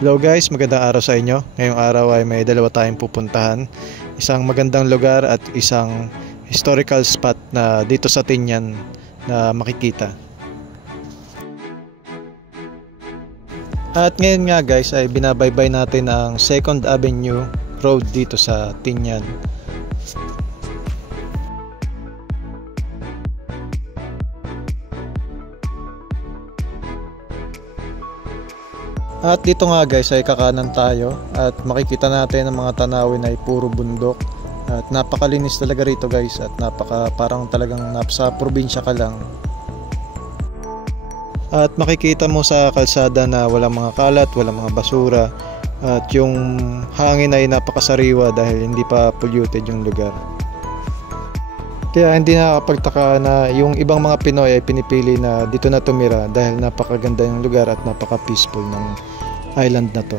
Hello guys, magandang araw sa inyo. Ngayong araw ay may dalawa tayong pupuntahan. Isang magandang lugar at isang historical spot na dito sa Tinian na makikita. At ngayon nga guys ay binabaybay natin ang 2nd Avenue Road dito sa Tinian. At dito nga guys ay kakanan tayo at makikita natin ang mga tanawin ay puro bundok at napakalinis talaga rito guys at parang talagang nasa probinsya ka lang. At makikita mo sa kalsada na walang mga kalat, walang mga basura at yung hangin ay napakasariwa dahil hindi pa polluted yung lugar. Kaya hindi nakakapagtaka na yung ibang mga Pinoy ay pinipili na dito na tumira dahil napakaganda yung lugar at napaka-peaceful ng island na to.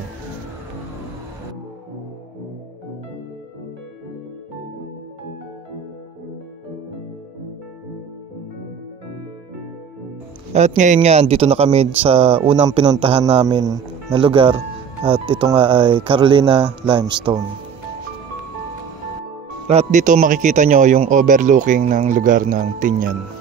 At ngayon nga, dito na kami sa unang pinuntahan namin na lugar at ito nga ay Carolina Limestone. At dito makikita nyo yung overlooking ng lugar ng Tinian.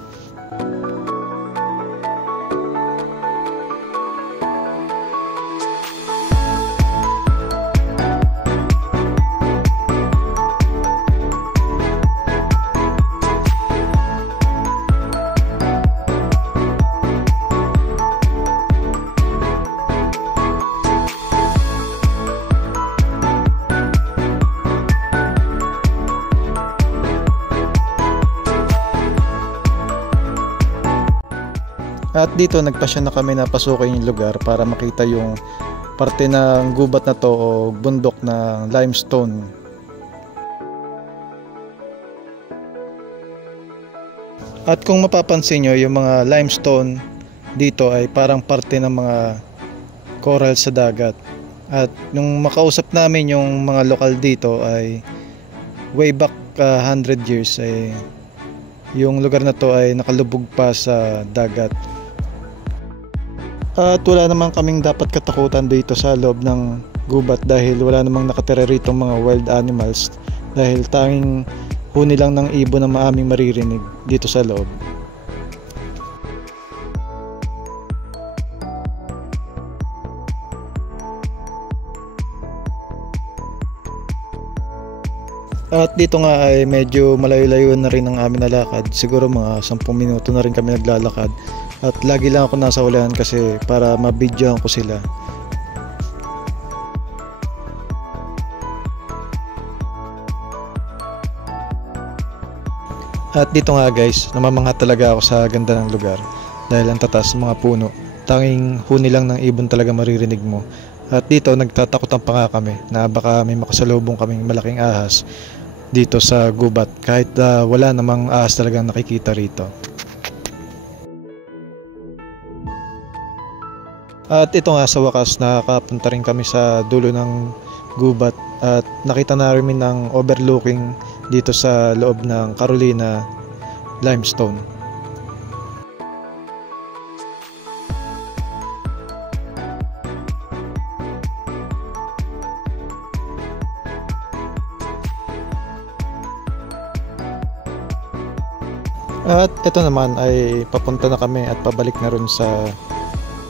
At dito nagpasya na kami na pasukin yung lugar para makita yung parte ng gubat na to o bundok ng limestone. At kung mapapansin nyo, yung mga limestone dito ay parang parte ng mga coral sa dagat. At nung makausap namin yung mga lokal dito ay way back 100 years ay yung lugar na to ay nakalubog pa sa dagat. At wala namang kaming dapat katakutan dito sa loob ng gubat dahil wala namang nakatira rito mga wild animals dahil tanging huni lang ng ibon na maaming maririnig dito sa loob. At dito nga ay medyo malayo-layo na rin ang amin na lakad. Siguro mga 10 minuto na rin kami naglalakad. At lagi lang ako nasa ulan kasi para mabidyoan ko sila. At dito nga guys, namamangha talaga ako sa ganda ng lugar. Dahil ang tatas ng mga puno, tanging huni lang ng ibon talaga maririnig mo. At dito nagtatakutan pa nga kami na baka may makasalubong kaming malaking ahas dito sa gubat kahit wala namang ahas talagang nakikita rito. At ito nga sa wakas nakakapunta rin kami sa dulo ng gubat at nakita na rin ng overlooking dito sa loob ng Carolina Limestone. At ito naman ay papunta na kami at pabalik na rin sa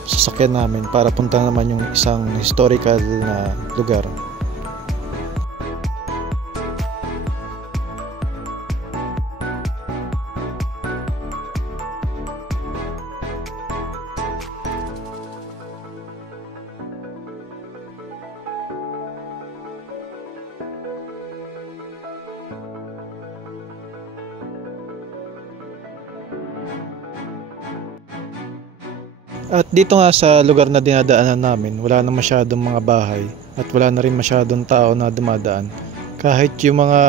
sasakyan namin para punta naman yung isang historical na lugar. At dito nga sa lugar na dinadaanan namin, wala na masyadong mga bahay at wala na rin masyadong tao na dumadaan. Kahit yung mga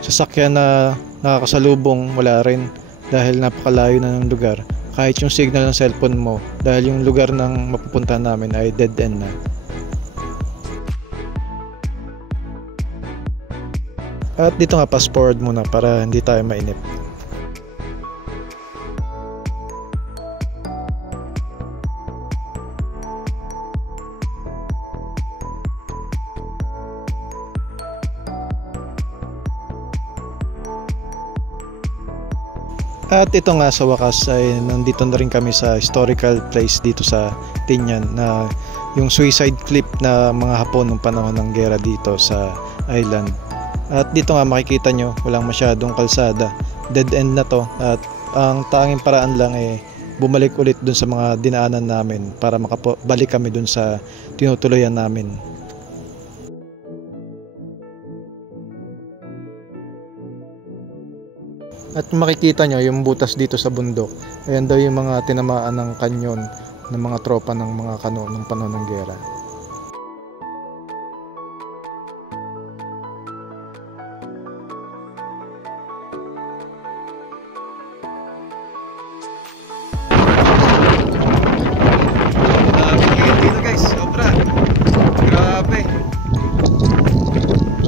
sasakyan na nakakasalubong, wala rin dahil napakalayo na ng lugar. Kahit yung signal ng cellphone mo dahil yung lugar ng mapupuntahan namin ay dead end na. At dito nga fast forward muna para hindi tayo mainip. At ito nga sa wakas ay nandito na rin kami sa historical place dito sa Tinian na yung suicide cliff na mga Hapon nung panahon ng gera dito sa island. At dito nga makikita nyo walang masyadong kalsada, dead end na to, at ang tanging paraan lang ay bumalik ulit dun sa mga dinaanan namin para makabalik kami dun sa tinutuloyan namin. At makikita nyo yung butas dito sa bundok, ayan daw yung mga tinamaan ng kanyon ng mga tropa ng mga kano ng panahon ng gera. Dito guys, sobra grabe,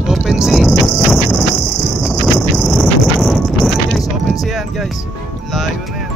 open sea. Open sea yan guys, layo na yan.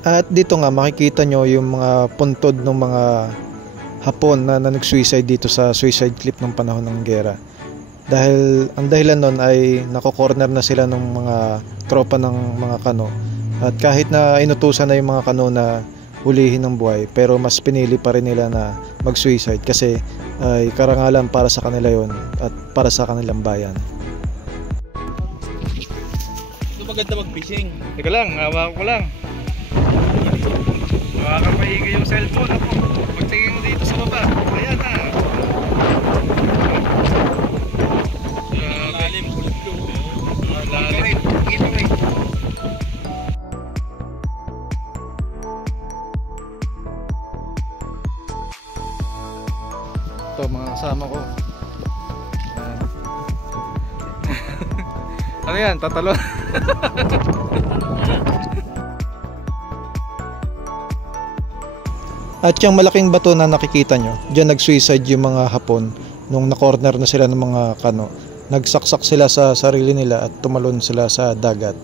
At dito nga makikita nyo yung mga puntod ng mga Hapon na nag-suicide dito sa suicide cliff ng panahon ng gera. Dahil ang dahilan nun ay nako-corner na sila ng mga tropa ng mga kano. At kahit na inutusan na yung mga kano na hulihin ng buhay, pero mas pinili pa rin nila na mag-suicide kasi ay karangalan para sa kanila yon at para sa kanilang bayan. Ito maganda mag-fishing. Teka lang, hawakan ko lang. Makakapaigay yung cellphone ako. Pagtingin mo dito sa baba, ayan na. Lalim, kulog-kulog. Lalim. Ito mga kasama ko. Ano yan? Tatalo. At yung malaking bato na nakikita nyo, dyan nag-suicide yung mga Hapon nung na-corner na sila ng mga kano. Nagsaksak sila sa sarili nila at tumalon sila sa dagat.